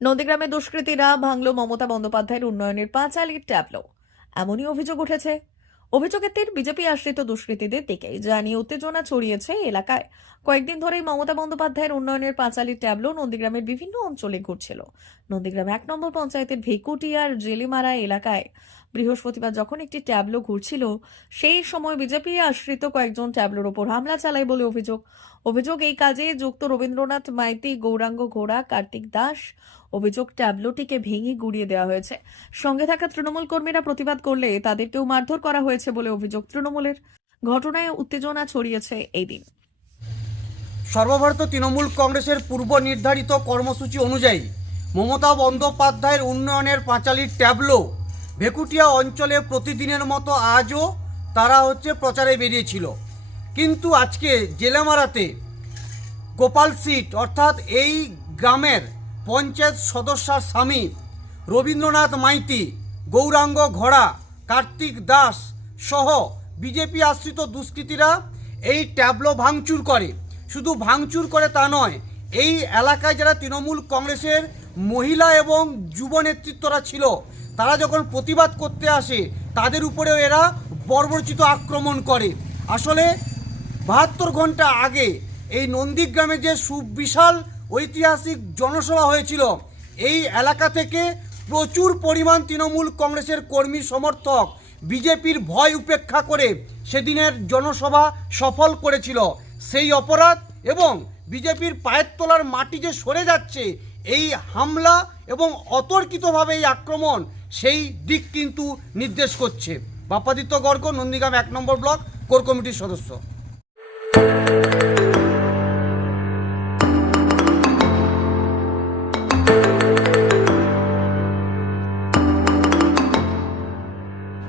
নন্দীগ্রামে দুষ্কৃতীরা ভাঙল মমতা বন্দ্যোপাধ্যায়ের উন্নয়নের পাঁচালির ট্যাবলো। এমনই অভিযোগ উঠেছে। অভিযোগের তীর বিজেপি আশ্রিত দুষ্কৃতীদের দিকে যা নিয়ে উত্তেজনা ছড়িয়েছে এলাকায়। কয়েকদিন ধরেই মমতা বন্দ্যোপাধ্যায়ের উন্নয়নের পাঁচালির ট্যাবলো নন্দীগ্রামের বিভিন্ন অঞ্চলে ঘুরছিল। নন্দীগ্রাম এক নম্বর পঞ্চায়েতের ভেকুটিয়ার জেলিমারা এলাকায় বৃহস্পতিবার যখন একটি ট্যাবলো ঘুরছিল, সেই সময় বিজেপি আশ্রিত কয়েকজন ট্যাবলোর ওপর হামলা চালায় বলে অভিযোগ। অভিযোগ এই কাজে যুক্ত রবীন্দ্রনাথ মাইতি, গৌরাঙ্গ ঘোড়া, কার্তিক দাস অভিযোগ ট্যাবলোটিকে ভেঙে গুড়িয়ে দেওয়া হয়েছে। সঙ্গে থাকা তৃণমূল কর্মীরা প্রতিবাদ করলে তাদেরকেও মারধর করা হয়েছে বলে অভিযোগ তৃণমূলের। ঘটনায় উত্তেজনা ছড়িয়েছে এই দিন। সর্বভারতীয় তৃণমূল কংগ্রেসের পূর্ব নির্ধারিত কর্মসূচি অনুযায়ী মমতা বন্দ্যোপাধ্যায়ের উন্নয়নের পাঁচালির ট্যাবলো ভেকুটিয়া অঞ্চলে প্রতিদিনের মতো আজও তারা হচ্ছে প্রচারে বেরিয়েছিল। কিন্তু আজকে জেলামারাতে গোপাল সিট অর্থাৎ এই গ্রামের পঞ্চায়েত সদস্যার স্বামী রবীন্দ্রনাথ মাইতি, গৌরাঙ্গ ঘোড়া, কার্তিক দাস সহ বিজেপি আশ্রিত দুষ্কৃতীরা এই ট্যাবলো ভাঙচুর করে। শুধু ভাঙচুর করে তা নয়, এই এলাকায় যারা তৃণমূল কংগ্রেসের মহিলা এবং যুব নেতৃত্বরা ছিল, তারা যখন প্রতিবাদ করতে আসে, তাদের উপরেও এরা বর্বরচিত আক্রমণ করে। আসলে বাহাত্তর ঘণ্টা আগে এই নন্দীগ্রামে যে সুবিশাল ঐতিহাসিক জনসভা হয়েছিল। এই এলাকা থেকে প্রচুর পরিমাণ তৃণমূল কংগ্রেসের কর্মী সমর্থক বিজেপির ভয় উপেক্ষা করে সেদিনের জনসভা সফল করেছিল। সেই অপরাধ এবং বিজেপির পায়ের তলার মাটি যে সরে যাচ্ছে, এই হামলা এবং অতর্কিতভাবে এই আক্রমণ, সেই দিক কিন্তু নির্দেশ করছে। বাপাদিত্য গর্গ, নন্দীগ্রাম এক নম্বর ব্লক, কোর কমিটির সদস্য।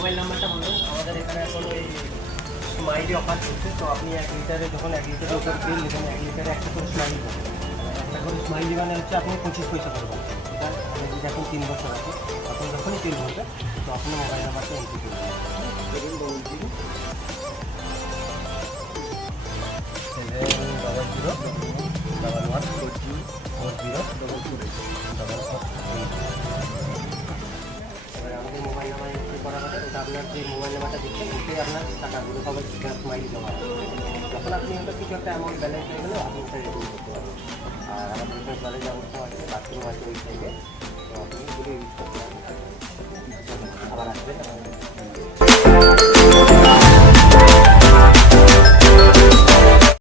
mobile নাম্বারটা বলুন আমাদের এখানে এখন ওই স্মাইলি অফার চলছে, তো আপনি এক লিটারে যখন এক লিটারের উপর তেল নেবেন, এক লিটারে একটা করে স্মাইলি পাবেন একটা করে স্মাইলি মানে হচ্ছে আপনি পঁচিশ পয়সা পাবেন আপনি যদি এখন তিন বছর আছে তখন যখনই তেল ভরবে তো আপনি মোবাইল নাম্বারটা এন্ট্রি করবেন double zero double zero double one four zero four zero double two double আপনার যে মোবাইল নাম্বারটা দিচ্ছেন ওটাই আপনার টাকাগুলো সবাই মাইল জমা যখন আপনি ওটা কিছু একটা অ্যামাউন্ট ব্যালেন্স হয়ে গেলে, আপনি ওটা রিটার্ন করতে পারবেন। আর আমাদের এখানে জলের ব্যবস্থা আছে, বাথরুম আছে ওই সাইডে তো আপনি এগুলো ইউজ করতে পারবেন আবার আসবেন।